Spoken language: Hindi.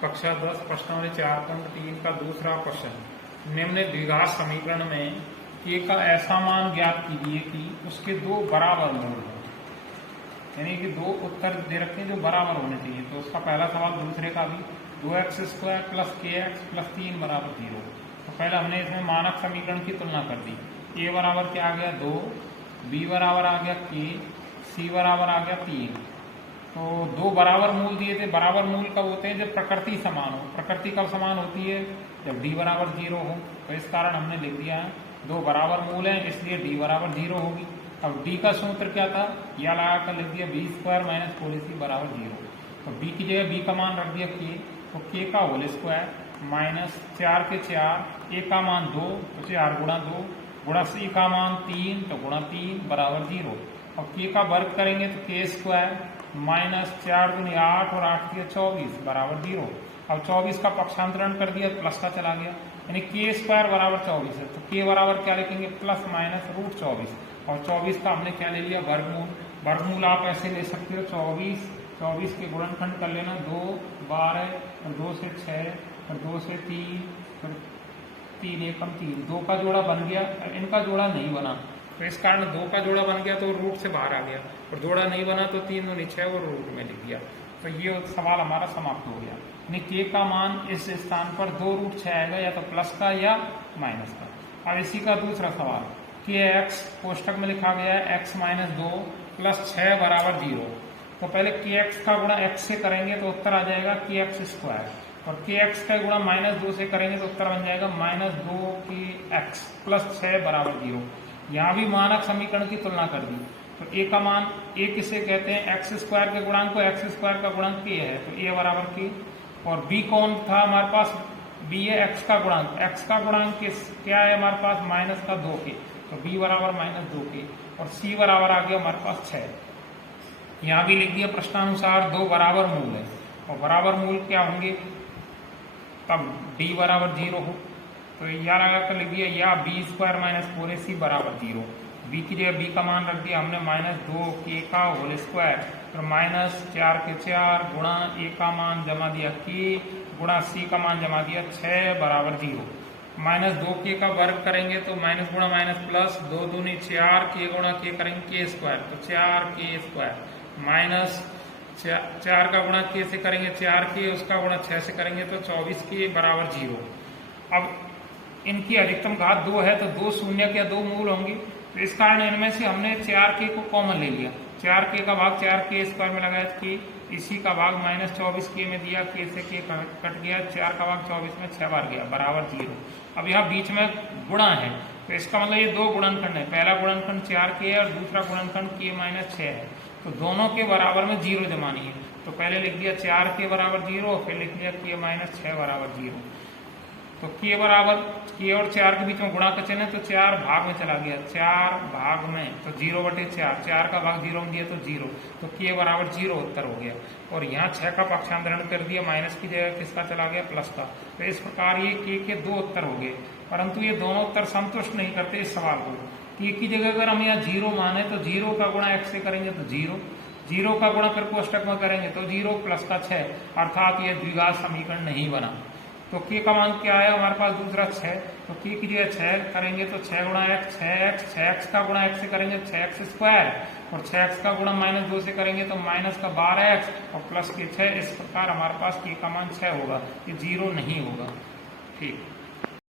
कक्षा 10 प्रश्नावली 4.3 का दूसरा क्वेश्चन। निम्न द्विघात समीकरण में k का ऐसा मान ज्ञात कीजिए कि उसके दो बराबर मूल हो, यानी कि दो उत्तर दे रखे हैं जो बराबर होने चाहिए। तो उसका पहला सवाल दूसरे का भी 2x² प्लस kx प्लस 3 बराबर 0। तो पहले हमने इसमें मानक समीकरण की तुलना कर दी। a बराबर क्या आ गया 2, b बराबर आ गया k, c बराबर आ गया 3। तो दो बराबर मूल दिए थे। बराबर मूल कब होते हैं? जब प्रकृति समान हो। प्रकृति कब समान होती है? जब d बराबर 0 हो। तो इस कारण हमने लिख दिया है दो बराबर मूल हैं, इसलिए d बराबर 0 होगी। अब d का सूत्र क्या था? यह लगा कर लिख दिया b² माइनस 4ac बराबर 0। तो b की जगह b का मान रख दिया k, तो k का होल स्क्वायर माइनस 4 के 4, a का मान 2 तो 4 गुणा 2 गुणा c का मान 3 तो गुणा 3 बराबर 0। अब k का वर्ग करेंगे तो k² माइनस 4 दूनी 8 और 8 दिया 24 बराबर 0। अब 24 का पक्षांतरण कर दिया तो प्लस का चला गया, यानी k² बराबर 24 है। तो k बराबर क्या लिखेंगे? Plus minus root 24। और 24 का हमने क्या ले लिया? वर्गमूल। वर्गमूल आप ऐसे ले सकते हो 24 के गुणनखंड कर लेना 2 12 और 2 से 6 और 2 से 3 और 3 एकम 3। 2 का जोड़ा बन गया, इनका जोड़ा नहीं बना, तो इस कारण 2 का जोड़ा बन गया तो रूट से बाहर आ गया, और जोड़ा नहीं बना तो 3 दूनी 6 और रूट में लिख दिया। तो ये सवाल हमारा समाप्त हो गया। यानी k का मान इस स्थान पर 2 रूट 6 आएगा, या तो प्लस का या माइनस का। अब इसी का दूसरा सवाल, kx कोष्टक में लिखा गया है x माइनस 2 प्लस 6 बराबर 0। तो पहले kx का गुणा x से करेंगे तो उत्तर आ जाएगा kx², और kx का गुणा माइनस 2 से करेंगे तो उत्तर बन जाएगा माइनस 2kx प्लस 6 बराबर 0। यहाँ भी मानक समीकरण की तुलना कर दी। तो a का मान a किसे कहते हैं? x² के गुणांक को, x² का गुणांक k है, तो a बराबर k। और b कौन था हमारे पास? b है x का गुणांक। x का गुणांक क्या है हमारे पास? माइनस का 2k, तो b बराबर माइनस 2k। और c बराबर आ गया हमारे पास 6। यहाँ भी लिख दिया प्रश्नानुसार दो बराबर मूल है, और बराबर मूल क्या होंगे? तब d बराबर 0 हो, तो यह लगा कर लिख दिया या b² माइनस 4ac बराबर 0। b की जगह b का मान रख दिया हमने माइनस 2k का होल स्क्वायर, और माइनस 4 के 4 गुणा a का मान जमा दिया k गुणा c का मान जमा दिया 6 बराबर 0। माइनस 2k का वर्ग करेंगे तो माइनस गुणा माइनस प्लस 2 दूनी 4 k गुणा k करेंगे k², तो 4k² माइनस 4 का गुणा k से करेंगे 4k, उसका गुणा 6 से करेंगे तो 24k बराबर 0। अब इनकी अधिकतम घात 2 है, तो 2 शून्य के 2 मूल होंगे, तो इस कारण इनमें से हमने 4k को कॉमन ले लिया। 4k का भाग 4k² में लगाया k, इसी का भाग माइनस 24k में दिया, k से k कट गया, 4 का भाग 24 में 6 बार गया बराबर 0। अब यहाँ बीच में गुणा है, तो इसका मतलब ये दो गुणनखंड है। पहला गुणनखंड 4k है और दूसरा गुणनखंड k माइनस 6 है, तो दोनों के बराबर में 0 जमानी है। तो पहले लिख दिया 4k बराबर 0, फिर लिख दिया k माइनस 6 बराबर 0। तो k बराबर k और 4 के बीच में गुणा का चिन्ह है, तो 4 भाग में चला गया, 4 भाग में तो 0/4, 4 का भाग 0 में दिया तो 0, तो k बराबर 0 उत्तर हो गया। और यहाँ 6 का पक्षांतरण कर दिया, माइनस की जगह किसका चला गया? प्लस का। तो इस प्रकार ये k के 2 उत्तर हो गए, परंतु ये दोनों उत्तर संतुष्ट नहीं करते इस सवाल को। k की जगह अगर हम यहाँ 0 माने तो 0 का गुणा x से करेंगे तो 0 का गुणा फिर कोष्टक में करेंगे तो 0 प्लस का 6, अर्थात यह द्विघात समीकरण नहीं बना। तो k का मान क्या है हमारे पास? दूसरा 6, तो k की जगह 6 करेंगे तो 6 गुणा x 6x, 6x का गुणा x से करेंगे 6x², और 6x का गुणा माइनस 2 से करेंगे तो माइनस का 12x और प्लस के 6। इस प्रकार हमारे पास k का मान 6 होगा, ये 0 नहीं होगा। ठीक।